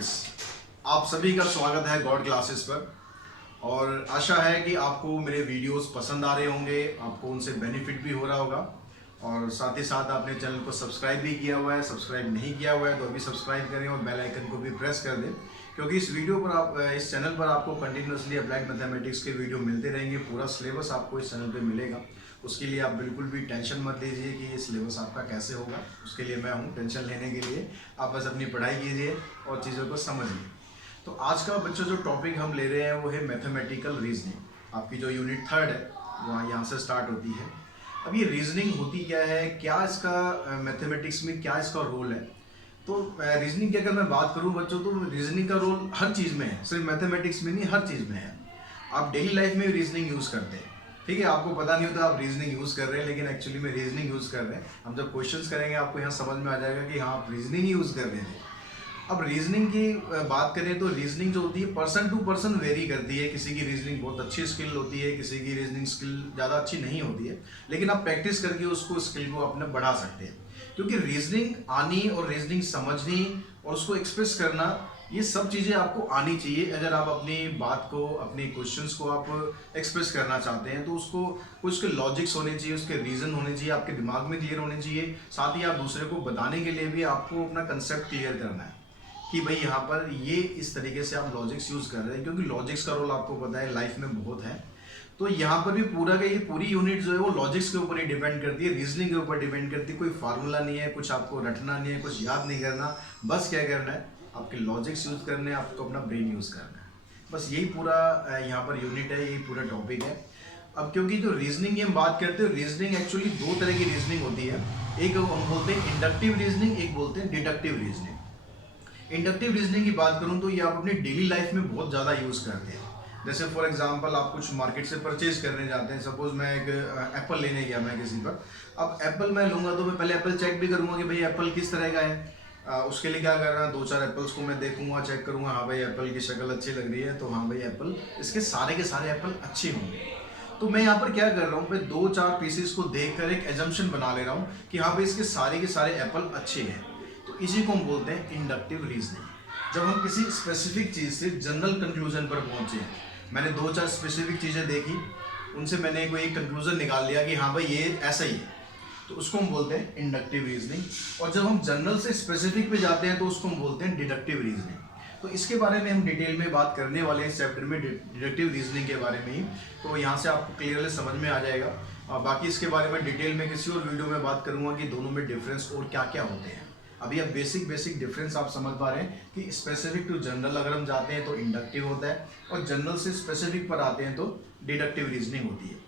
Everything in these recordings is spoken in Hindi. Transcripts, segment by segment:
स्टूडेंट्स, आप सभी का स्वागत है गॉड क्लासेस पर। और आशा है कि आपको मेरे वीडियोस पसंद आ रहे होंगे, आपको उनसे बेनिफिट भी हो रहा होगा। और साथ ही साथ आपने चैनल को सब्सक्राइब भी किया हुआ है। सब्सक्राइब नहीं किया हुआ है तो अभी सब्सक्राइब करें और बेल आइकन को भी प्रेस कर दें, क्योंकि इस वीडियो पर इस चैनल पर आपको कंटिन्यूसली अप्लाइड मैथमेटिक्स के वीडियो मिलते रहेंगे। पूरा सिलेबस आपको इस चैनल पर मिलेगा। उसके लिए आप बिल्कुल भी टेंशन मत लीजिए कि ये सिलेबस आपका कैसे होगा। उसके लिए मैं हूँ टेंशन लेने के लिए। आप बस अपनी पढ़ाई कीजिए और चीज़ों को समझिए। तो आज का बच्चों जो टॉपिक हम ले रहे हैं वो है मैथमेटिकल रीजनिंग। आपकी जो यूनिट 3 है वो यहाँ से स्टार्ट होती है। अब ये रीजनिंग होती क्या है, क्या इसका मैथमेटिक्स में क्या इसका रोल है। तो रीजनिंग की अगर मैं बात करूँ बच्चों, तो रीजनिंग का रोल हर चीज़ में है, सिर्फ मैथमेटिक्स में नहीं, हर चीज़ में है। आप डेली लाइफ में रीजनिंग यूज़ करते हैं, ठीक है। आपको पता नहीं होता आप रीजनिंग यूज़ कर रहे हैं, लेकिन एक्चुअली में रीजनिंग यूज़ कर रहे हैं। हम जब क्वेश्चंस करेंगे आपको यहाँ समझ में आ जाएगा कि हाँ, आप रीजनिंग ही यूज़ कर रहे थे। अब रीजनिंग की बात करें तो रीजनिंग जो होती है पर्सन टू पर्सन वेरी करती है। किसी की रीजनिंग बहुत अच्छी स्किल होती है, किसी की रीजनिंग स्किल ज़्यादा अच्छी नहीं होती है, लेकिन आप प्रैक्टिस करके उसको स्किल को अपने बढ़ा सकते हैं। क्योंकि रीजनिंग आनी और रीजनिंग समझनी और उसको एक्सप्रेस करना, ये सब चीज़ें आपको आनी चाहिए। अगर आप अपनी बात को, अपने क्वेश्चंस को आप एक्सप्रेस करना चाहते हैं तो उसको कुछ उसके लॉजिक्स होने चाहिए, उसके रीज़न होने चाहिए, आपके दिमाग में क्लियर होने चाहिए। साथ ही आप दूसरे को बताने के लिए भी आपको अपना कंसेप्ट क्लियर करना है कि भाई यहाँ पर ये इस तरीके से आप लॉजिक्स यूज़ कर रहे हैं, क्योंकि लॉजिक्स का रोल आपको पता है लाइफ में बहुत है। तो यहाँ पर भी पूरा का ये पूरी यूनिट जो है वो लॉजिक्स के ऊपर ही डिपेंड करती है, रीजनिंग के ऊपर डिपेंड करती है। कोई फार्मूला नहीं है, कुछ आपको रटना नहीं है, कुछ याद नहीं करना। बस क्या करना है, आपके लॉजिक्स यूज़ करने हैं, आपको अपना ब्रेन यूज़ करना है। बस यही पूरा यहाँ पर यूनिट है, यही पूरा टॉपिक है। अब क्योंकि जो रीजनिंग की हम बात करते हैं, रीजनिंग एक्चुअली दो तरह की रीजनिंग होती है। एक हम बोलते हैं इंडक्टिव रीजनिंग, एक बोलते हैं डिडक्टिव रीजनिंग। इंडक्टिव रीजनिंग की बात करूं तो ये आप अपनी डेली लाइफ में बहुत ज़्यादा यूज़ करते हैं। जैसे फॉर एग्जांपल आप कुछ मार्केट से परचेज करने जाते हैं। सपोज मैं एक एप्पल लेने गया मैं किसी पर। अब एप्पल मैं लूँगा तो मैं पहले एप्पल चेक भी करूँगा कि भाई एप्पल किस तरह का है। उसके लिए क्या करना, 2-4 एप्पल्स को मैं देखूंगा, चेक करूँगा, हाँ भाई एप्पल की शक्ल अच्छी लग रही है तो हाँ भाई एप्पल, इसके सारे के सारे एप्पल अच्छे होंगे। तो मैं यहाँ पर क्या कर रहा हूँ, मैं 2-4 पीसेस को देखकर एक एजम्पशन बना ले रहा हूँ कि हाँ भाई इसके सारे के सारे एप्पल अच्छे हैं। तो इसी को हम बोलते हैं इंडक्टिव रीजनिंग। जब हम किसी स्पेसिफिक चीज़ से जनरल कंक्लूजन पर पहुंचे हैं, मैंने 2-4 स्पेसिफिक चीज़ें देखी, उनसे मैंने कोई एक कंक्लूजन निकाल लिया कि हाँ भाई ये ऐसा ही है, तो उसको हम बोलते हैं इंडक्टिव रीजनिंग। और जब हम जनरल से स्पेसिफिक पे जाते हैं तो उसको हम बोलते हैं डिडक्टिव रीजनिंग। तो इसके बारे में हम डिटेल में बात करने वाले हैं इस चैप्टर में, डिडक्टिव रीजनिंग के बारे में ही। तो यहाँ से आपको क्लियरली समझ में आ जाएगा। और बाकी इसके बारे में डिटेल में किसी और वीडियो में बात करूँगा कि दोनों में डिफरेंस और क्या क्या होते हैं। अभी अब बेसिक डिफरेंस आप समझ पा रहे हैं कि स्पेसिफिक टू जनरल अगर हम जाते हैं तो इंडक्टिव होता है, और जनरल से स्पेसिफिक पर आते हैं तो डिडक्टिव रीजनिंग होती है।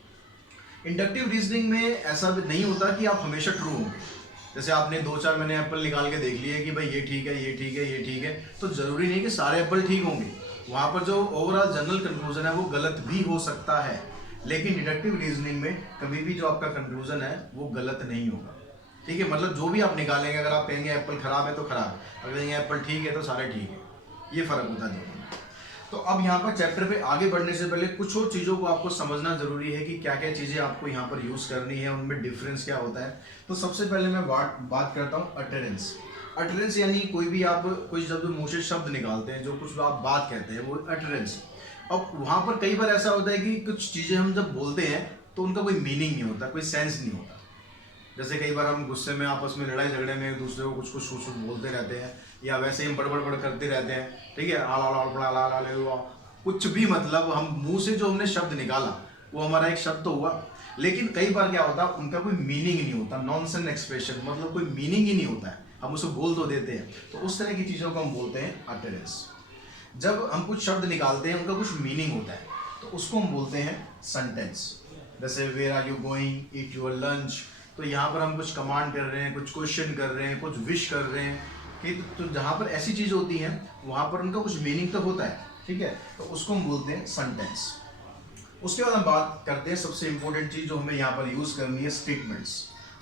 इंडक्टिव रीजनिंग में ऐसा भी नहीं होता कि आप हमेशा ट्रू होंगे। जैसे आपने 2-4 मैंने एप्पल निकाल के देख लिए कि भाई ये ठीक है, ये ठीक है, ये ठीक है, तो जरूरी नहीं कि सारे एप्पल ठीक होंगे। वहाँ पर जो ओवरऑल जनरल कंक्लूजन है वो गलत भी हो सकता है। लेकिन डिडक्टिव रीजनिंग में कभी भी जो आपका कंक्लूजन है वो गलत नहीं होगा, ठीक है। मतलब जो भी आप निकालेंगे, अगर आप कहेंगे एप्पल खराब है तो खराब, अगर कहेंगे एप्पल ठीक है तो सारे ठीक है, ये फर्क होता है दोनों में। तो अब यहाँ पर चैप्टर पे आगे बढ़ने से पहले कुछ और चीज़ों को आपको समझना जरूरी है कि क्या क्या चीज़ें आपको यहाँ पर यूज़ करनी है, उनमें डिफरेंस क्या होता है। तो सबसे पहले मैं बात करता हूँ अटरेंस। अटरेंस यानी कोई भी आप कोई जब मुँह से शब्द निकालते हैं, जो कुछ आप बात कहते हैं, वो अटरेंस। अब वहाँ पर कई बार ऐसा होता है कि कुछ चीज़ें हम जब बोलते हैं तो उनका कोई मीनिंग नहीं होता, कोई सेंस नहीं होता। जैसे कई बार हम गुस्से में आपस में लड़ाई झगड़े में एक दूसरे को कुछ बोलते रहते हैं, या वैसे ही हम बड़बड़ करते रहते हैं, ठीक है, कुछ भी, मतलब हम मुंह से जो हमने शब्द निकाला वो हमारा एक शब्द तो हुआ, लेकिन कई बार क्या होता है उनका कोई मीनिंग ही नहीं होता। नॉनसेंस एक्सप्रेशन, मतलब कोई मीनिंग ही नहीं होता है, हम उसे बोल तो देते हैं। तो उस तरह की चीज़ों को हम बोलते हैं अटरेंस। जब हम कुछ शब्द निकालते हैं उनका कुछ मीनिंग होता है तो उसको हम बोलते हैं सेंटेंस। जैसे where are you going, eat your lunch. तो यहाँ पर हम कुछ कमांड कर रहे हैं, कुछ क्वेश्चन कर रहे हैं, कुछ विश कर रहे हैं कि तो जहाँ पर ऐसी चीज़ होती है वहाँ पर उनका कुछ मीनिंग तो होता है, ठीक है। तो उसको हम बोलते हैं सेंटेंस। उसके बाद हम बात करते हैं सबसे इंपॉर्टेंट चीज़ जो हमें यहाँ पर यूज़ करनी है, स्टेटमेंट्स।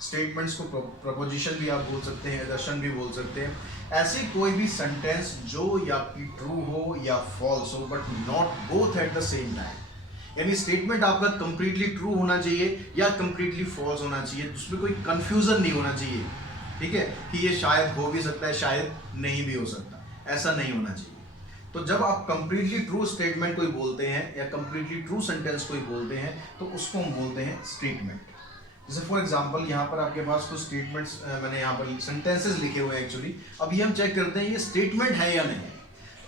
स्टेटमेंट्स को प्रपोजिशन भी आप बोल सकते हैं, दर्शन भी बोल सकते हैं। ऐसी कोई भी सेंटेंस जो या कि ट्रू हो या फॉल्स हो, but not both at the same time. यानी स्टेटमेंट आपका कंप्लीटली ट्रू होना चाहिए या कंप्लीटली फॉल्स होना चाहिए, उसमें कोई कंफ्यूजन नहीं होना चाहिए, ठीक है, कि ये शायद हो भी सकता है, शायद नहीं भी हो सकता। ऐसा नहीं होना चाहिए। तो जब आप कंप्लीटली ट्रू स्टेटमेंट कोई बोलते हैं या कंप्लीटली ट्रू सेंटेंस कोई बोलते हैं तो उसको हम बोलते हैं स्टेटमेंट। जैसे फॉर एग्जांपल यहाँ पर आपके पास कुछ स्टेटमेंट्स मैंने यहाँ पर सेंटेंसेस लिखे हुए हैं एक्चुअली। अब ये हम चेक करते हैं ये स्टेटमेंट है या नहीं।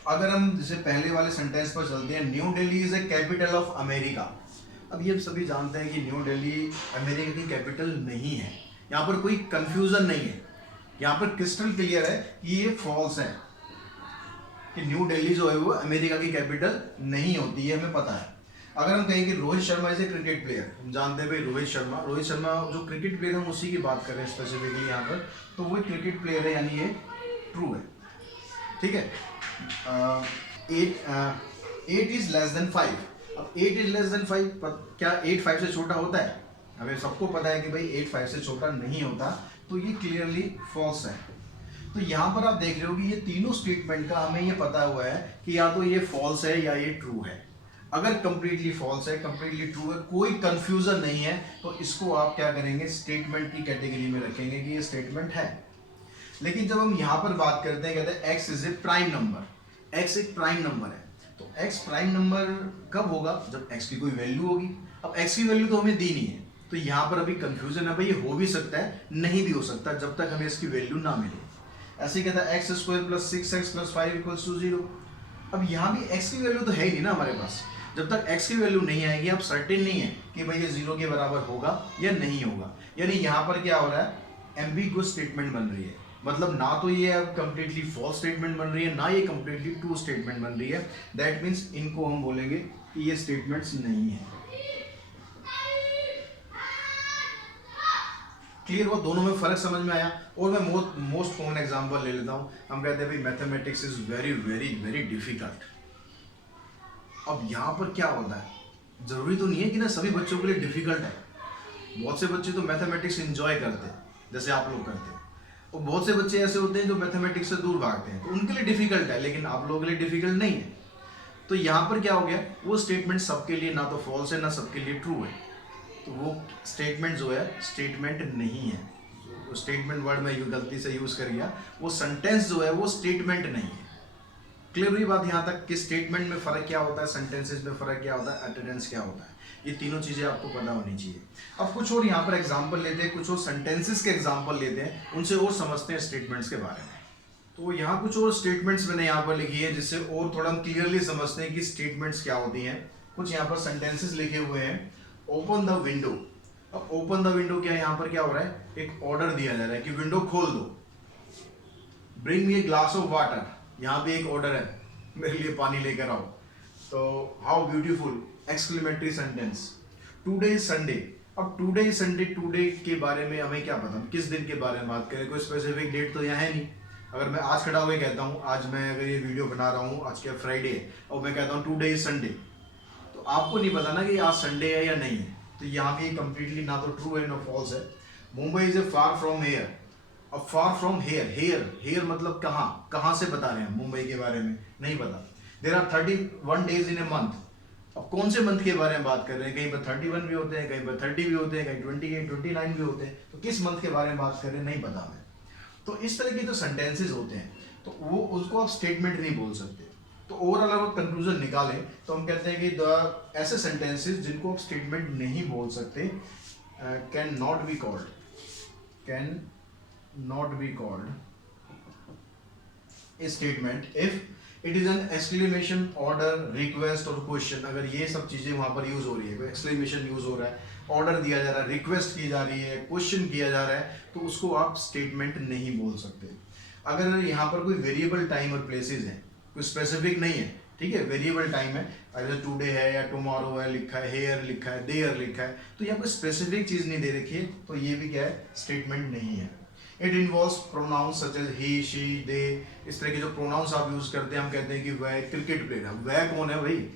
अगर हम जैसे पहले वाले सेंटेंस पर चलते हैं, new Delhi is a capital of America. अब ये सभी जानते हैं कि न्यू दिल्ली अमेरिका की कैपिटल नहीं है, यहाँ पर कोई कंफ्यूजन नहीं है, यहाँ पर क्रिस्टल क्लियर है कि ये फॉल्स है कि न्यू दिल्ली जो है वो अमेरिका की कैपिटल नहीं होती है, हमें पता है। अगर हम कहें कि Rohit Sharma is a cricket player, हम जानते हैं भाई रोहित शर्मा जो क्रिकेट प्लेयर हम उसी की बात कर रहे हैं स्पेसिफिकली यहाँ पर, तो वो क्रिकेट प्लेयर है यानी ये ट्रू है, ठीक है। 8 इज लेस देन 5। अब 8 इज लेस देन 5, क्या 8 5 से छोटा होता है? हमें सबको पता है कि भाई 8 5 से छोटा नहीं होता, तो ये क्लियरली फॉल्स है। तो यहाँ पर आप देख रहे हो कि ये तीनों स्टेटमेंट का हमें ये पता हुआ है कि या तो ये फॉल्स है या ये ट्रू है। अगर कंप्लीटली फॉल्स है, कंप्लीटली ट्रू है, कोई कंफ्यूजन नहीं है, तो इसको आप क्या करेंगे, स्टेटमेंट की कैटेगरी में रखेंगे कि ये स्टेटमेंट है। लेकिन जब हम यहाँ पर बात करते हैं, कहते हैं x is a prime number, x एक प्राइम नंबर है, तो x प्राइम नंबर कब होगा? जब x की कोई वैल्यू होगी। अब x की वैल्यू तो हमें दी नहीं है, तो यहाँ पर अभी कंफ्यूजन है भाई, ये हो भी सकता है नहीं भी हो सकता जब तक हमें इसकी वैल्यू ना मिले। ऐसे ही कहता है x square plus 6x plus 5 equals to 0। अब यहाँ भी x की वैल्यू तो है ही नहीं ना हमारे पास। जब तक x की वैल्यू नहीं आएगी आप सर्टेन नहीं है कि भाई ये 0 के बराबर होगा या नहीं होगा। यानी यहाँ पर क्या हो रहा है, एम्बिगुअस स्टेटमेंट बन रही है, मतलब ना तो ये अब कंप्लीटली फॉल्स स्टेटमेंट बन रही है, ना ये कंप्लीटली ट्रू स्टेटमेंट बन रही है। दैट मीन्स इनको हम बोलेंगे कि ये स्टेटमेंट्स नहीं है। क्लियर हुआ? दोनों में फर्क समझ में आया? और मैं मोस्ट कॉमन एग्जांपल ले लेता हूँ। हम कहते हैं भाई mathematics is very very very difficult. अब यहाँ पर क्या होता है, जरूरी तो नहीं है कि ना सभी बच्चों के लिए डिफिकल्ट है। बहुत से बच्चे तो मैथमेटिक्स एंजॉय करते हैं जैसे आप लोग करते हैं, और बहुत से बच्चे ऐसे होते हैं जो मैथमेटिक्स से दूर भागते हैं, तो उनके लिए डिफिकल्ट है, लेकिन आप लोगों के लिए डिफिकल्ट नहीं है। तो यहाँ पर क्या हो गया, वो स्टेटमेंट सबके लिए ना तो फॉल्स है ना सबके लिए ट्रू है, तो वो स्टेटमेंट जो है स्टेटमेंट नहीं है। स्टेटमेंट वर्ड में गलती से यूज कर गया, वो सेंटेंस जो है वो स्टेटमेंट नहीं है। क्लियर हुई बात यहाँ तक कि स्टेटमेंट में फर्क क्या होता है, सेंटेंसेस में फर्क क्या होता है, अटेंडेंस क्या होता है, ये तीनों चीजें आपको पता होनी चाहिए। अब कुछ और यहाँ पर एग्जांपल लेते हैं, कुछ और सेंटेंसेस के एग्जांपल लेते हैं, उनसे और समझते हैं स्टेटमेंट्स के बारे में। तो यहाँ कुछ और स्टेटमेंट्स मैंने यहाँ पर लिखी है जिससे और थोड़ा हम क्लियरली समझते हैं कि स्टेटमेंट्स क्या होती हैं। कुछ यहाँ पर सेंटेंसेस लिखे हुए हैं। Open the window. अब ओपन द विंडो क्या, यहाँ पर क्या हो रहा है, एक ऑर्डर दिया जा रहा है कि विंडो खोल दो। Bring me a glass of water, यहाँ पे एक ऑर्डर है, मेरे लिए पानी लेकर आओ। तो how beautiful exclamatory sentence. Today is Sunday. अब टुडे इज संडे, टुडे के बारे में हमें क्या पता, किस दिन के बारे में बात करें, कोई स्पेसिफिक डेट तो यहाँ है नहीं। अगर मैं आज खड़ा हुए कहता हूँ, आज मैं अगर ये वीडियो बना रहा हूँ, आज क्या फ्राइडे है, और मैं कहता हूँ टुडे इज संडे, तो आपको नहीं पता ना कि आज संडे है या नहीं है। तो यहाँ पे कंप्लीटली ना तो ट्रू है ना फॉल्स है। Mumbai is a far from here. अब फार फ्रॉम हेयर, हेयर मतलब कहाँ, कहाँ से बता रहे हैं मुंबई के बारे में, नहीं पता। There are 31 days in a month. अब कौन से मंथ के बारे में बात कर रहे हैं, कहीं पर 31 भी होते हैं, कहीं पर 30 भी होते हैं, कहीं 28 29 भी होते हैं, तो किस मंथ के बारे में बात कर रहे हैं नहीं पता हमें। तो इस तरह के जो सेंटेंसेस होते हैं तो वो उसको आप स्टेटमेंट नहीं बोल सकते। तो ओवरऑल अगर कंक्लूजन निकालें तो हम कहते हैं कि ऐसे सेंटेंसेस जिनको आप स्टेटमेंट नहीं बोल सकते can not be called a statement if it is an exclamation, order, request और क्वेश्चन। अगर ये सब चीजें वहां पर यूज हो रही है, एक्सक्लेमेशन यूज हो रहा है, ऑर्डर दिया जा रहा है, रिक्वेस्ट की जा रही है, क्वेश्चन किया जा रहा है, तो उसको आप स्टेटमेंट नहीं बोल सकते। अगर यहाँ पर कोई वेरिएबल टाइम और प्लेसेस है, कोई स्पेसिफिक नहीं है, ठीक है, वेरिएबल टाइम है, अगर टुडे है या टुमारो है लिखा है, हेयर लिखा है, देयर लिखा है, तो यहाँ कोई स्पेसिफिक चीज नहीं दे रखी है, तो ये भी क्या है, स्टेटमेंट नहीं है। It involves pronouns such as he, she, they. इस तरह के जो प्रोनाउंस आप यूज करते हैं, हम कहते हैं कि वह क्रिकेट प्लेयर है। वह कौन है भाई,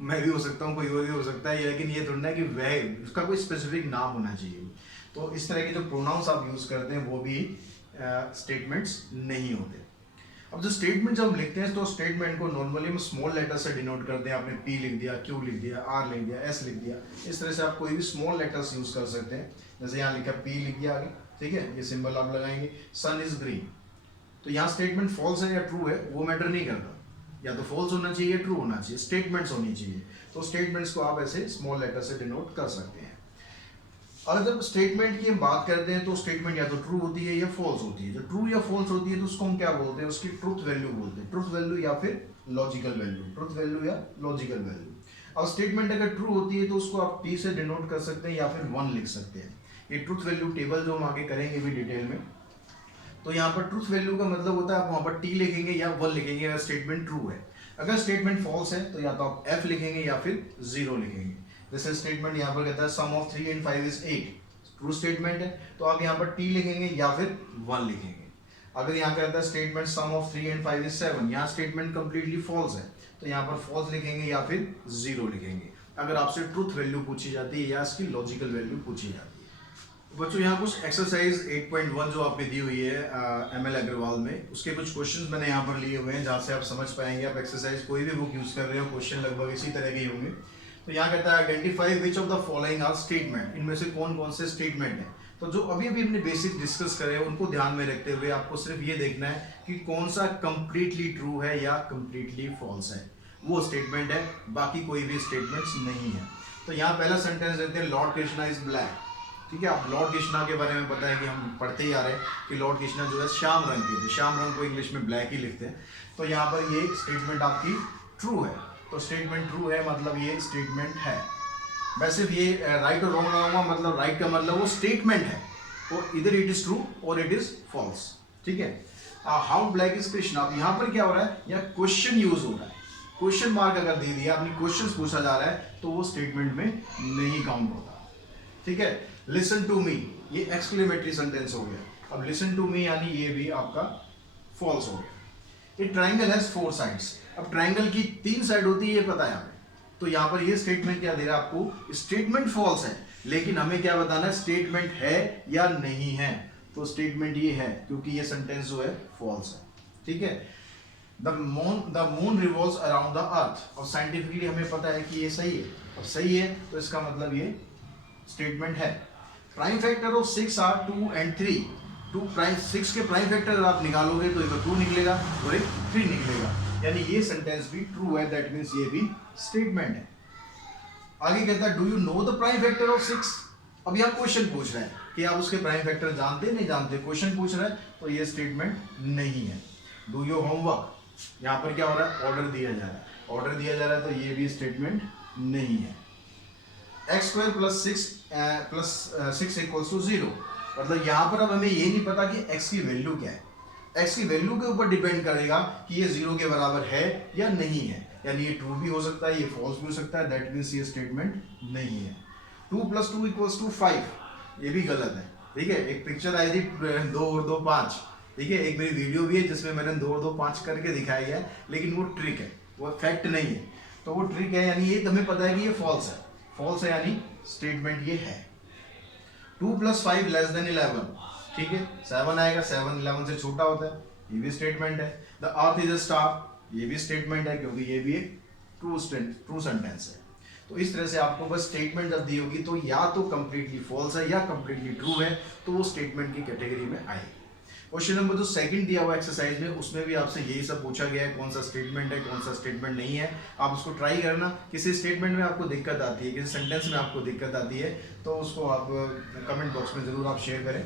मैं भी हो सकता हूँ, कोई और भी हो सकता है, लेकिन ये थोड़ा है कि वह, उसका कोई स्पेसिफिक नाम होना चाहिए। तो इस तरह के जो प्रोनाउंस आप यूज करते हैं वो भी स्टेटमेंट्स नहीं होते। अब जो स्टेटमेंट जब हम लिखते हैं तो स्टेटमेंट को नॉर्मली हम स्मॉल लेटर से डिनोट करते हैं। आपने पी लिख दिया, क्यू लिख दिया, आर लिख दिया, एस लिख दिया, इस तरह से आप कोई भी स्मॉल लेटर्स यूज कर सकते हैं। जैसे यहाँ लिखा पी लिख दिया आगे, ठीक है, ये सिंबल आप लगाएंगे। सन इज ग्रीन, तो यहाँ स्टेटमेंट फॉल्स है या ट्रू है वो मैटर नहीं करता, या तो फॉल्स होना चाहिए ट्रू होना चाहिए, स्टेटमेंट्स होनी चाहिए। तो स्टेटमेंट्स को आप ऐसे स्मॉल लेटर से डिनोट कर सकते हैं। और जब स्टेटमेंट की हम बात करते हैं तो स्टेटमेंट या तो ट्रू होती है या फॉल्स होती है। जो ट्रू या फॉल्स होती है तो उसको हम क्या बोलते हैं, उसकी ट्रुथ वैल्यू बोलते हैं, ट्रुथ वैल्यू या फिर लॉजिकल वैल्यू, ट्रुथ वैल्यू या लॉजिकल वैल्यू। और स्टेटमेंट अगर ट्रू होती है तो उसको आप टी से डिनोट कर सकते हैं या फिर 1 लिख सकते हैं। ये ट्रुथ वैल्यू टेबल जो हम आगे करेंगे भी डिटेल में, तो यहाँ पर ट्रुथ वैल्यू का मतलब होता है आप वहाँ पर टी लिखेंगे या 1 लिखेंगे अगर स्टेटमेंट ट्रू है। अगर स्टेटमेंट फॉल्स है तो या तो आप एफ लिखेंगे या फिर 0 लिखेंगे। जैसे स्टेटमेंट यहाँ पर कहता है sum of 3 and 5 is 8, true statement है तो आप यहाँ पर टी लिखेंगे या फिर 1 लिखेंगे। अगर यहाँ कहता है statement some of 3 and 5 is 7, यहाँ स्टेटमेंट कंप्लीटली फॉल्स है तो यहाँ पर फॉल्स लिखेंगे या फिर 0 लिखेंगे अगर आपसे ट्रुथ वैल्यू पूछी जाती है या इसकी लॉजिकल वैल्यू पूछी जाती है। बच्चों यहाँ कुछ एक्सरसाइज 8.1 जो आपकी दी हुई है ML अग्रवाल में, उसके कुछ क्वेश्चंस मैंने यहाँ पर लिए हुए हैं जहाँ से आप समझ पाएंगे। आप एक्सरसाइज कोई भी बुक यूज कर रहे हो क्वेश्चन लगभग इसी तरह के होंगे। तो यहाँ कहता है identify which of the following are statement, इनमें से कौन कौन से स्टेटमेंट है। तो जो अभी अभी हमने बेसिक डिस्कस करे हैं उनको ध्यान में रखते हुए आपको सिर्फ ये देखना है कि कौन सा कंप्लीटली ट्रू है या कंप्लीटली फॉल्स है, वो स्टेटमेंट है, बाकी कोई भी स्टेटमेंट्स नहीं है। तो यहाँ पहला सेंटेंस देते हैं लॉर्ड कृष्णा इज ब्लैक। ठीक है, आप लॉर्ड कृष्णा के बारे में पता है कि हम पढ़ते ही आ रहे हैं कि लॉर्ड कृष्णा जो है श्याम रंग के थे, श्याम रंग को इंग्लिश में ब्लैक ही लिखते हैं। तो यहाँ पर ये स्टेटमेंट आपकी ट्रू है, तो स्टेटमेंट ट्रू है मतलब ये स्टेटमेंट है। मैं सिर्फ ये राइट और रॉन्ग लगाऊंगा, मतलब राइट का मतलब वो स्टेटमेंट है, तो इधर इट इज ट्रू और इट इज फॉल्स। ठीक है, हाउ ब्लैक इज कृष्णा, अब यहाँ पर क्या हो रहा है, यहाँ क्वेश्चन यूज हो रहा है, क्वेश्चन मार्क अगर दे दिया आपने, क्वेश्चन पूछा जा रहा है तो वो स्टेटमेंट में नहीं काउंट होता। ठीक है, लिसन टू मी, ये एक्सक्लेमेटरी सेंटेंस हो गया। अब लिसन टू मी यानी ये भी आपका फॉल्स हो गया। ये ट्राइंगल हैज 4 साइड्स, अब ट्राइंगल की 3 साइड होती है ये पता है हमें, तो यहाँ पर ये स्टेटमेंट क्या दे रहा है आपको, स्टेटमेंट फॉल्स है, लेकिन हमें क्या बताना है स्टेटमेंट है या नहीं है। तो स्टेटमेंट ये है क्योंकि ये सेंटेंस जो है फॉल्स है। ठीक है, the moon revolves around the earth, और साइंटिफिकली हमें पता है कि ये सही है, अब सही है तो इसका मतलब ये स्टेटमेंट है। Prime factor of 6 are 2 and 3, 6 के प्राइम फैक्टर अगर आप निकालोगे तो एक 2 निकलेगा और एक 3 निकलेगा, यानी ये सेंटेंस भी ट्रू है, दैट मींस ये भी स्टेटमेंट है। आगे कहता है do you know the prime factor of 6, अब यहाँ क्वेश्चन पूछ रहा है कि आप उसके प्राइम फैक्टर जानते नहीं जानते, क्वेश्चन पूछ रहा है तो ये स्टेटमेंट नहीं है। डू योर होमवर्क, यहाँ पर क्या हो रहा है, ऑर्डर दिया जा रहा है, ऑर्डर दिया जा रहा है तो ये भी स्टेटमेंट नहीं है। x² + 6 = 0, मतलब यहाँ पर अब हमें ये नहीं पता कि x की वैल्यू क्या है, x की वैल्यू के ऊपर डिपेंड करेगा कि ये 0 के बराबर है या नहीं है, यानी ये ट्रू भी हो सकता है, ये फॉल्स भी हो सकता है, दैट मींस ये स्टेटमेंट नहीं है। 2 + 2 = 5, ये भी गलत है। ठीक है, एक पिक्चर आई थी 2 और 2 5, ठीक है, एक मेरी वीडियो भी है जिसमें मैंने 2 और 2 5 करके दिखाया है, लेकिन वो ट्रिक है, वो फैक्ट नहीं है, तो वो ट्रिक है, यानी ये हमें पता है कि ये फॉल्स है, फॉल्स है यानी स्टेटमेंट ये है। 2 + 5 > 11, ठीक है, 7 आएगा, 7 11 से छोटा होता है, ये भी स्टेटमेंट है। The earth is a star, ये भी स्टेटमेंट है क्योंकि ये भी एक ट्रू सेंटेंस है। तो इस तरह से आपको बस स्टेटमेंट जब दी होगी तो या तो कंप्लीटली फॉल्स है या कंप्लीटली ट्रू है, तो वो स्टेटमेंट की कैटेगरी में आएगी। क्वेश्चन नंबर जो सेकंड दिया हुआ एक्सरसाइज में, उसमें भी आपसे यही सब पूछा गया है, कौन सा स्टेटमेंट है कौन सा स्टेटमेंट नहीं है। आप उसको ट्राई करना, किसी स्टेटमेंट में आपको दिक्कत आती है, किसी सेंटेंस में आपको दिक्कत आती है, तो उसको आप कमेंट बॉक्स में जरूर आप शेयर करें।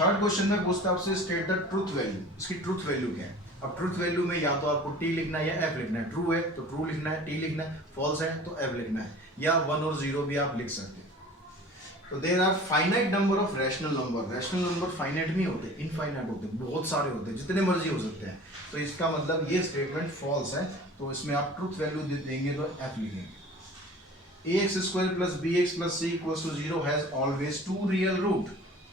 थर्ड क्वेश्चन में पूछता है आपसे स्टेट द ट्रुथ वैल्यू, इसकी ट्रुथ वैल्यू क्या है। अब ट्रुथ वैल्यू में या तो आपको टी लिखना है या एफ लिखना है, ट्रू है तो ट्रू लिखना है, टी लिखना है, फॉल्स है तो एफ लिखना है, या 1 और 0 भी आप लिख सकते हैं। तो there are finite number of rational number, rational number finite नहीं होते, इनफाइनाइट होते, बहुत सारे होते हैं, जितने मर्जी हो सकते हैं। तो इसका मतलब ये स्टेटमेंट फॉल्स है, तो इसमें आप ट्रुथ वैल्यू देंगे तो एफ लिखेंगे। ax² + bx + c = 0 has always 2 real root,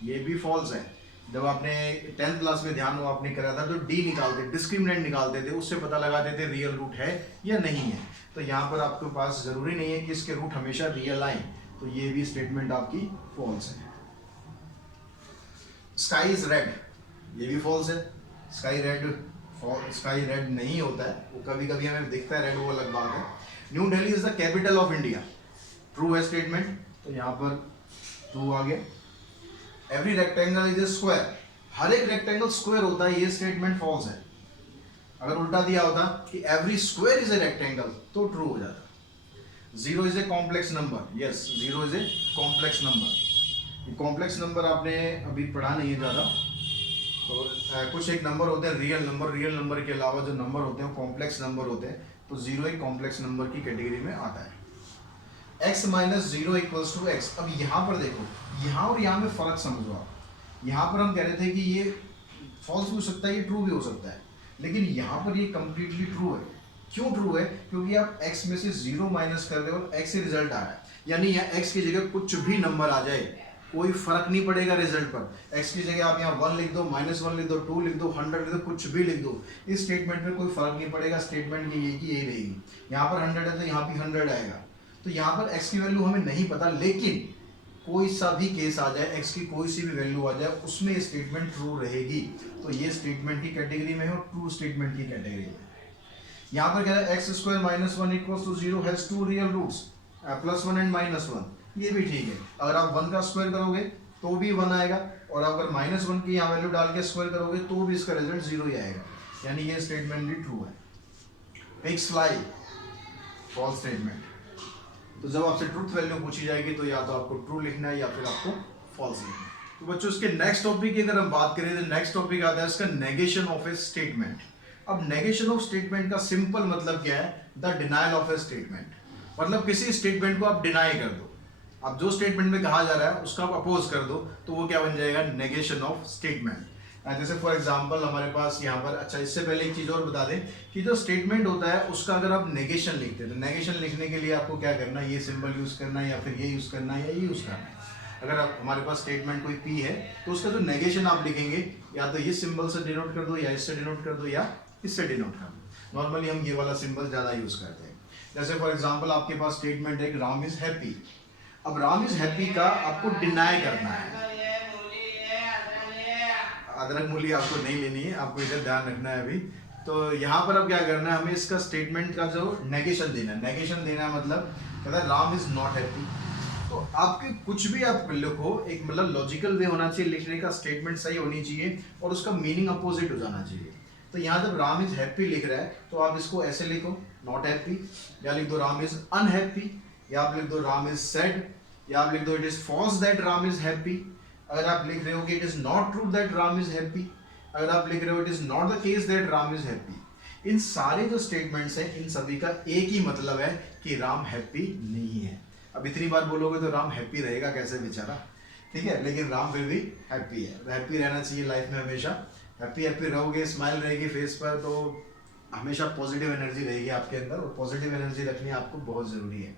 ये भी फॉल्स है। जब आपने 10th क्लास में ध्यान हो आपने करा था तो डी निकालते, डिस्क्रिमिनेंट निकालते थे, उससे पता लगाते थे रियल रूट है या नहीं है। तो यहाँ पर आपके पास जरूरी नहीं है कि इसके रूट हमेशा रियल आए, तो ये भी स्टेटमेंट आपकी फॉल्स है। स्काई इज रेड, ये भी फॉल्स है, स्काई रेड नहीं होता है, वो कभी कभी हमें दिखता है रेड, वो अलग बात है। New Delhi is the capital of India, true है स्टेटमेंट, तो यहाँ पर ट्रू आ गया। Every rectangle is a square, हर एक रेक्टेंगल स्क्वायर होता है, ये स्टेटमेंट फॉल्स है। अगर उल्टा दिया होता कि every square is a rectangle तो ट्रू हो जाता। Zero is a complex number, yes zero is a complex number. Complex number आपने अभी पढ़ा नहीं है ज़्यादा, तो कुछ एक नंबर होते हैं रियल नंबर, रियल नंबर के अलावा जो नंबर होते हैं कॉम्प्लेक्स नंबर होते हैं, तो जीरो एक कॉम्प्लेक्स नंबर की कैटेगरी में आता है। x minus zero equals to x. अब यहाँ पर देखो, यहाँ और यहाँ में फ़र्क समझो आप। यहाँ पर हम कह रहे थे कि ये फॉल्स भी हो सकता है, ये ट्रू भी हो सकता है, लेकिन यहाँ पर ये कंप्लीटली ट्रू है। क्यों ट्रू है? क्योंकि आप x में से जीरो माइनस कर रहे हो और x से रिजल्ट आ रहा है, यानी यहाँ x की जगह कुछ भी नंबर आ जाए कोई फर्क नहीं पड़ेगा रिजल्ट पर। x की जगह आप यहाँ 1 लिख दो, -1 लिख दो, 2 लिख दो, 100 लिख दो, कुछ भी लिख दो, इस स्टेटमेंट में कोई फर्क नहीं पड़ेगा। स्टेटमेंट ये की यही रहेगी। यहाँ पर 100 है तो यहाँ भी 100 आएगा। तो यहाँ पर x की वैल्यू हमें नहीं पता, लेकिन कोई सा भी केस आ जाए, x की कोई सी भी वैल्यू आ जाए, उसमें ये स्टेटमेंट ट्रू रहेगी। तो ये स्टेटमेंट की कैटेगरी में है और ट्रू स्टेटमेंट की कैटेगरी में। यहाँ पर कह रहा है x square minus 1 equals to 0 has two real roots, +1 and -1। ये भी ठीक है। अगर आप 1 का स्क्वायर करोगे तो भी 1 आएगा, और अगर -1 की यहाँ वैल्यू डाल के स्क्वायर करोगे तो भी इसका रिजल्ट 0 ही आएगा, यानी ये स्टेटमेंट भी ट्रू है। Pigs fly, false statement. तो जब आपसे ट्रूथ वैल्यू पूछी जाएगी तो या तो आपको ट्रू लिखना है या फिर आपको फॉल्स लिखना है। तो बच्चों इसके नेक्स्ट टॉपिक की अगर हम बात करें तो नेक्स्ट टॉपिक आता है इसका नेगेशन ऑफ ए स्टेटमेंट। अब नेगेशन ऑफ स्टेटमेंट का सिंपल मतलब क्या है? The denial of A statement. मतलब किसी स्टेटमेंट को आप डिनाई कर दो, अब जो स्टेटमेंट में कहा जा रहा है उसका आप अपोज कर दो, तो वो क्या बन जाएगा? Negation of statement. जैसे फॉर एग्जांपल हमारे पास यहाँ पर, अच्छा इससे पहले एक चीज और बता दें कि जो स्टेटमेंट होता है उसका अगर आप नेगेशन लिखते हैं तो नेगेशन लिखने के लिए आपको क्या करना है? ये सिंबल यूज करना है या फिर ये यूज करना है या ये यूज करना है। अगर आप हमारे पास स्टेटमेंट कोई P है तो उसका जो नेगेशन आप लिखेंगे या तो ये सिंबल से डिनोट कर दो या इससे डिनोट कर दो या इससे डिनोट कर दो। नॉर्मली हम ये वाला सिंबल ज्यादा यूज करते हैं। जैसे फॉर एग्जांपल आपके पास स्टेटमेंट है राम इज हैप्पी। अब राम इज हैप्पी का आपको डिनाई करना है। अदरक मूली आपको नहीं लेनी है, आपको इधर ध्यान रखना है अभी। तो यहाँ पर अब क्या करना है? हमें इसका स्टेटमेंट का जो नेगेशन देना है। नेगेशन देना है मतलब कहता है राम इज नॉट हैप्पी। तो आपके कुछ भी आप लिखो, एक मतलब लॉजिकल वे होना चाहिए लिखने का, स्टेटमेंट सही होनी चाहिए और उसका मीनिंग अपोजिट हो जाना चाहिए। तो यहाँ जब राम इज हैप्पी लिख रहा है तो आप इसको ऐसे लिखो नॉट हैप्पी, या लिख दो राम इज अनहैप्पी, या आप लिख दो राम इज सैड, या आप लिख दो it is false that Ram is happy. अगर आप लिख रहे हो कि it is not true that Ram is happy, अगर आप लिख रहे हो it is not the case that Ram is happy. इन सारे जो स्टेटमेंट्स हैं इन सभी का एक ही मतलब है कि राम हैप्पी नहीं है। अब इतनी बार बोलोगे तो राम हैप्पी रहेगा कैसे बेचारा, ठीक है, लेकिन राम फिर भी हैप्पी है। हैप्पी रहना चाहिए लाइफ में हमेशा। हैप्पी रहोगे, स्माइल रहेगी फेस पर, तो हमेशा पॉजिटिव एनर्जी रहेगी आपके अंदर, और पॉजिटिव एनर्जी रखनी आपको बहुत जरूरी है।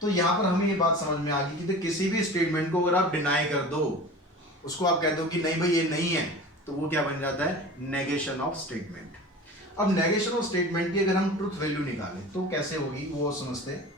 तो यहाँ पर हमें ये बात समझ में आ गई कि किसी भी स्टेटमेंट को अगर आप डिनाई कर दो, उसको आप कह दो कि नहीं भाई ये नहीं है, तो वो क्या बन जाता है? Negation of statement. अब नेगेशन ऑफ स्टेटमेंट की अगर हम ट्रुथ वैल्यू निकालें तो कैसे होगी वो समझते हैं।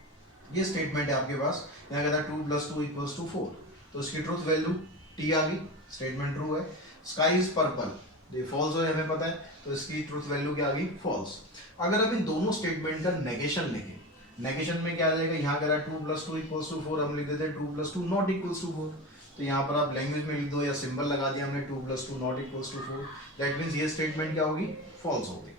ये स्टेटमेंट है आपके पास, यहाँ कहता है 2 + 2 = 4, तो इसकी ट्रुथ वैल्यू T आ गई, स्टेटमेंट ट्रू है। स्काई इज पर्पल, ये फॉल्स है हमें पता है, तो इसकी ट्रुथ वैल्यू क्या आ गई? फॉल्स। अगर आप इन दोनों स्टेटमेंट का नेगेशन लिखें, नेगेशन में क्या आ जाएगा? यहाँ कह रहा है 2 + 2 = 4, हम लिख देते हैं 2 + 2 ≠ 4। तो यहाँ पर आप लैंग्वेज में लिख दो या सिंबल लगा दिया हमने 2 + 2 ≠ 4। दैट मीन्स ये स्टेटमेंट क्या होगी? फॉल्स होगी।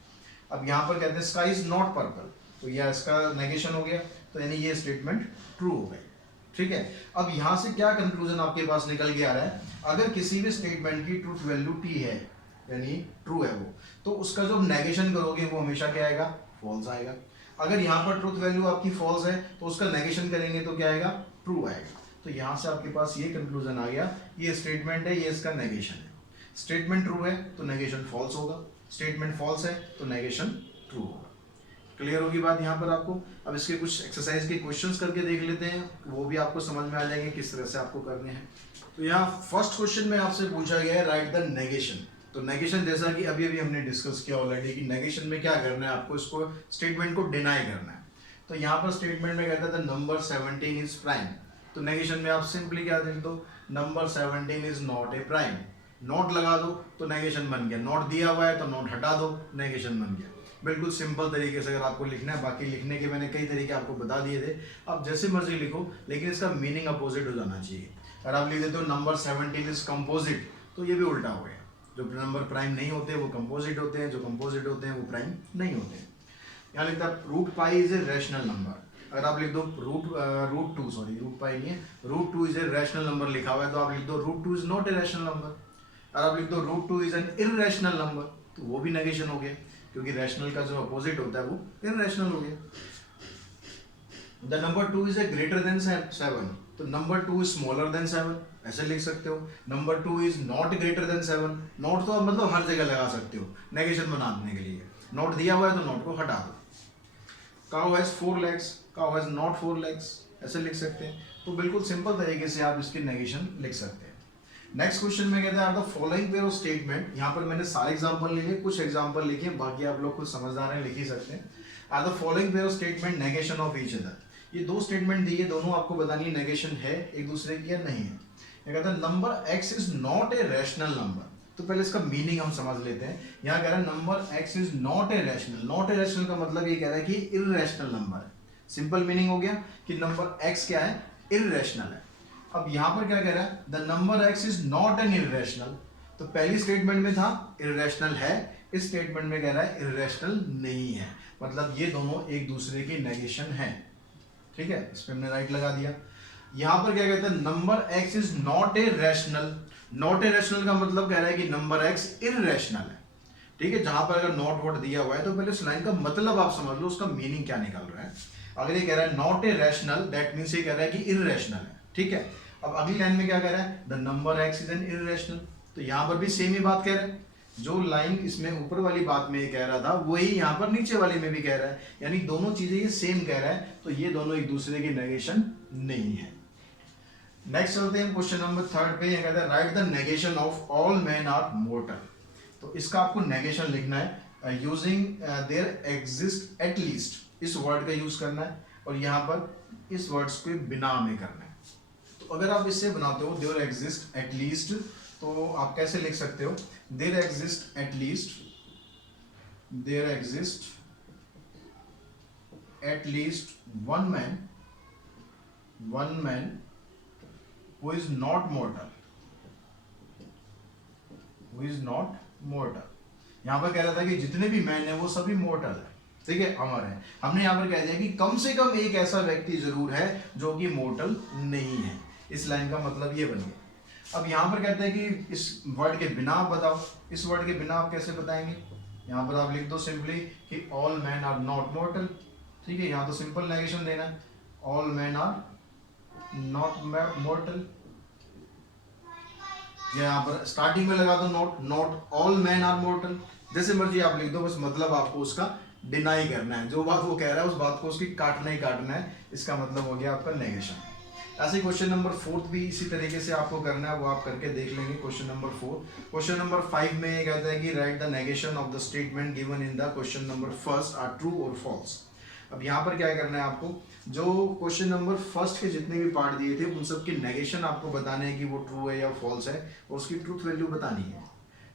अब यहाँ पर कहते हैं स्काई इज नॉट पर्पल, तो यह इसका नेगेशन हो गया, तो यानी ये स्टेटमेंट ट्रू हो गई, ठीक है। अब यहाँ से क्या कंक्लूजन आपके पास निकल के आ रहा है? अगर किसी भी स्टेटमेंट की ट्रूथ वैल्यू T है यानी ट्रू है वो, तो उसका जो नेगेशन करोगे वो हमेशा क्या आएगा? फॉल्स आएगा। अगर यहाँ पर ट्रूथ वैल्यू आपकी फॉल्स है तो उसका नेगेशन करेंगे तो क्या आएगा? ट्रू आएगा। तो यहाँ से आपके पास ये कंक्लूजन आ गया, ये स्टेटमेंट है, ये इसका नेगेशन है। स्टेटमेंट ट्रू है तो नेगेशन फॉल्स होगा, स्टेटमेंट फॉल्स है तो नेगेशन ट्रू होगा। क्लियर होगी बात यहाँ पर आपको? अब इसके कुछ एक्सरसाइज के क्वेश्चंस करके देख लेते हैं, वो भी आपको समझ में आ जाएंगे किस तरह से आपको करने हैं। तो यहाँ फर्स्ट क्वेश्चन में आपसे पूछा गया है राइट द नेगेशन। तो नेगेशन जैसा कि अभी हमने डिस्कस किया ऑलरेडी कि नेगेशन में क्या करना है आपको, इसको स्टेटमेंट को डिनाई करना है। तो यहाँ पर स्टेटमेंट में कहता था नंबर 17 इज प्राइम, तो नेगेशन में आप सिंपली क्या लिख दो? Number 17 is not A prime. Not लगा दो तो नेगेशन बन गया, नॉट दिया हुआ है तो नॉट हटा दो, नेगेशन बन गया। बिल्कुल सिंपल तरीके से अगर आपको लिखना है, बाकी लिखने के मैंने कई तरीके आपको बता दिए थे, आप जैसे मर्जी लिखो, लेकिन इसका मीनिंग अपोजिट हो जाना चाहिए। अगर आप लिख देते हो नंबर 17 इज कंपोजिट, तो ये भी उल्टा हो गया। जो नंबर प्राइम नहीं होते वो कंपोजिट होते हैं, जो कंपोजिट होते हैं वो प्राइम नहीं होते हैं। यहाँ लिखता है root pi is a rational number. अगर आप लिख दो root two, sorry root pi नहीं है, root two is a rational number लिखा हुआ है तो आप लिख दो root two is not a rational number. अगर आप लिख दो root two is an irrational number तो वो भी नेगेशन हो गया, क्योंकि रैशनल का जो अपोजिट होता है वो इररेशनल हो गया। The number two is A greater than 7 तो number two is smaller than 7 ऐसे लिख सकते हो। Number two is not greater than 7, not तो आप मतलब हर जगह लगा सकते हो नेगेशन बनाने के लिए। नॉट दिया हुआ है तो नॉट को हटा दो। Cow has 4 legs, cow has not 4 legs ऐसे लिख सकते हैं। तो बिल्कुल सिंपल तरीके से आप इसकी नेगेशन लिख सकते हैं। नेक्स्ट क्वेश्चन में कहते हैं are the following pair of statement. यहाँ पर मैंने सारे एग्जांपल लिए, कुछ एग्जांपल लिखे, बाकी आप लोग कुछ समझदार हैं लिख ही सकते हैं। Are the following pair of statement negation of each other. ये दो स्टेटमेंट दी है, दोनों आपको बतानी है नेगेशन है एक दूसरे की या नहीं है। ये कहता है number x is not a rational number. तो पहले इसका मीनिंग हम समझ लेते हैं। यहाँ कह रहा है number x is not a rational. Not a rational का मतलब ये कह रहा है कि इररेशनल नंबर है। सिंपल मीनिंग हो गया कि नंबर x क्या है, इररेशनल है। अब यहाँ पर क्या कह रहा है, the number x is not an irrational. तो पहली स्टेटमेंट में था इररेशनल है, इस स्टेटमेंट में कह रहा है इररेशनल नहीं है। मतलब ये दोनों एक दूसरे की नेगेशन है। ठीक है, इस पे हमने राइट लगा दिया। यहां पर क्या कहते हैं, number x is not a rational. Not a rational का मतलब कह रहा है कि नंबर x इररेशनल है। ठीक है, जहां पर अगर नॉट वॉट दिया हुआ है तो पहले उस लाइन का मतलब आप समझ लो, उसका मीनिंग क्या निकल रहा है। अगर ये कह रहा है not a rational, that means ये कह रहा है कि इररेशनल है। ठीक है, अब अगली लाइन में क्या कह रहा है, the number x is an irrational. तो यहां पर भी सेम ही बात कह रहा है। जो लाइन इसमें ऊपर वाली बात में कह रहा था वही यहाँ पर नीचे वाले में भी कह रहा है, यानी दोनों चीजें ये सेम कह रहा है। तो ये दोनों एक दूसरे की नेगेशन नहीं है। नेक्स्ट चलते हैं क्वेश्चन नंबर 3 पे। कहता है write the negation of all man are mortal. तो इसका आपको नेगेशन लिखना है using there exist at least. इस वर्ड का यूज करना है और यहाँ पर इस वर्ड्स को बिना में करना है। तो अगर आप इससे बनाते हो देयर एग्जिस्ट एट लीस्ट, तो आप कैसे लिख सकते हो, there exist at least, there exist at least one man who is not mortal, who is not mortal। यहां पर कह रहा था कि जितने भी मैन है वो सभी मोर्टल है। ठीक है, अमर है। हमने यहां पर कह दिया कि कम से कम एक ऐसा व्यक्ति जरूर है जो कि मोर्टल नहीं है। इस लाइन का मतलब ये बन गया। अब यहां पर कहते हैं कि इस वर्ड के बिना आप बताओ। इस वर्ड के बिना आप कैसे बताएंगे, यहां पर आप लिख दो सिंपली कि all man are not mortal. ठीक है, यहां तो सिंपल नेगेशन देना है, all man are not mortal. यहाँ पर स्टार्टिंग में लगा दो not all man are mortal. जैसे मर्जी आप लिख दो, बस मतलब आपको उसका डिनाई करना है। जो बात वो कह रहा है उस बात को उसकी काटना ही काटना है। इसका मतलब हो गया आपका नेगेशन। ऐसे क्वेश्चन नंबर 4 भी इसी तरीके से आपको करना है, वो आप करके देख लेंगे। Question number 4। क्वेश्चन नंबर 5 में ये कहता है कि write the negation of the statement given in the question number first are true और फॉल्स। अब यहाँ पर क्या करना है आपको, जो क्वेश्चन नंबर फर्स्ट के जितने भी पार्ट दिए थे उन सब की नेगेशन आपको बताने है कि वो ट्रू है या फॉल्स है, और उसकी ट्रूथ वैल्यू बतानी है।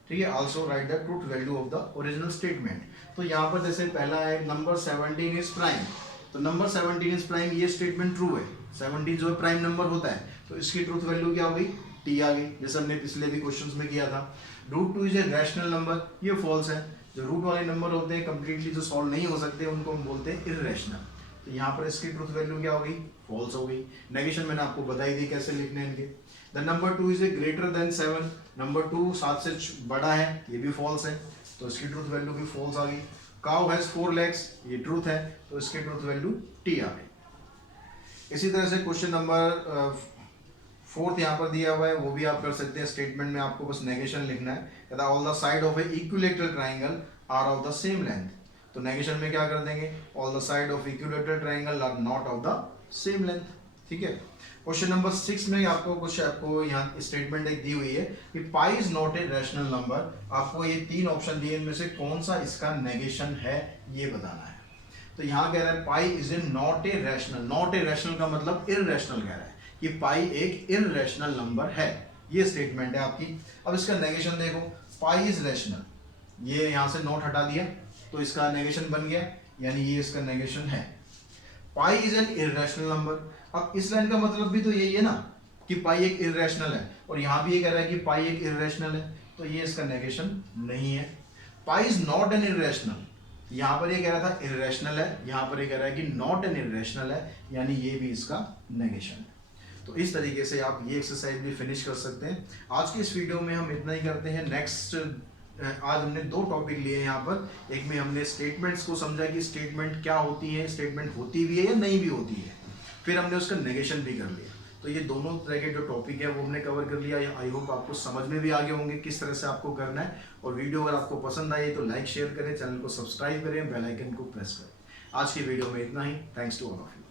ठीक है, also right the truth value of the original statement. तो यहाँ पर जैसे पहला है नंबर 17 इज प्राइम, तो नंबर 17 इज प्राइम, ये स्टेटमेंट ट्रू है। 17 जो है प्राइम नंबर होता है, तो इसकी ट्रूथ वैल्यू क्या हो गई, टी आ गई, जैसे हमने पिछले भी क्वेश्चंस में किया था। Root 2 is a rational number, ये फॉल्स है। जो रूट वाले नंबर होते हैं कंप्लीटली जो सॉल्व नहीं हो सकते उनको हम बोलते हैं इररेशनल। तो यहाँ पर इसकी ट्रूथ वैल्यू क्या हो गई, फॉल्स हो गई। नेगेशन मैंने आपको बताई दी कैसे लिखने हैं इनके। The number 2 is A greater than 7, number 2 7 से बड़ा है, ये भी फॉल्स है, तो इसकी ट्रूथ वैल्यू भी फॉल्स आ गई। काउ हैज 4 legs, ये ट्रूथ है, तो इसकी ट्रूथ वैल्यू टी आ गई। इसी तरह से क्वेश्चन नंबर 4 यहाँ पर दिया हुआ है, वो भी आप कर सकते हैं। स्टेटमेंट में आपको बस नेगेशन लिखना है। कहता है all the side of a equilateral triangle are of the same length. तो नेगेशन में क्या कर देंगे, all the side of equilateral triangle are not of the same length. ठीक है, क्वेश्चन नंबर 6 में आपको यहाँ स्टेटमेंट एक दी हुई है कि pi is not a rational number. आपको ये 3 ऑप्शन दिए, इनमें से कौन सा इसका नेगेशन है ये बताना है। तो यहाँ कह रहा है पाई is A not a rational. Not a rational का मतलब इररेशनल कह रहा है कि पाई एक इररेशनल नंबर है। ये स्टेटमेंट है आपकी। अब इसका नेगेशन देखो, पाई इज रैशनल, ये यहाँ से नॉट हटा दिया तो इसका नेगेशन बन गया, यानी ये इसका नेगेशन है। Pi is an irrational number. अब इस लाइन का मतलब भी तो यही है ना कि पाई एक इररेशनल है, और यहाँ भी ये कह रहा है कि पाई एक इररेशनल है। तो ये इसका नेगेशन नहीं है। Pi is not an irrational, यहाँ पर ये कह रहा था इरेशनल है, यहाँ पर ये कह रहा है कि नॉट एन इरेशनल है, यानी ये भी इसका नेगेशन है। तो इस तरीके से आप ये एक्सरसाइज भी फिनिश कर सकते हैं। आज की इस वीडियो में हम इतना ही करते हैं। नेक्स्ट आज हमने दो टॉपिक लिए हैं यहाँ पर। एक में हमने स्टेटमेंट्स को समझा कि स्टेटमेंट क्या होती है, स्टेटमेंट होती भी है या नहीं भी होती है, फिर हमने उसका नेगेशन भी कर लिया। तो ये दोनों तरह के जो टॉपिक है वो हमने कवर कर लिया। आई होप आपको समझ में भी आ गए होंगे किस तरह से आपको करना है। और वीडियो अगर आपको पसंद आई तो लाइक शेयर करें, चैनल को सब्सक्राइब करें, बेल आइकन को प्रेस करें। आज की वीडियो में इतना ही। Thanks to all of you.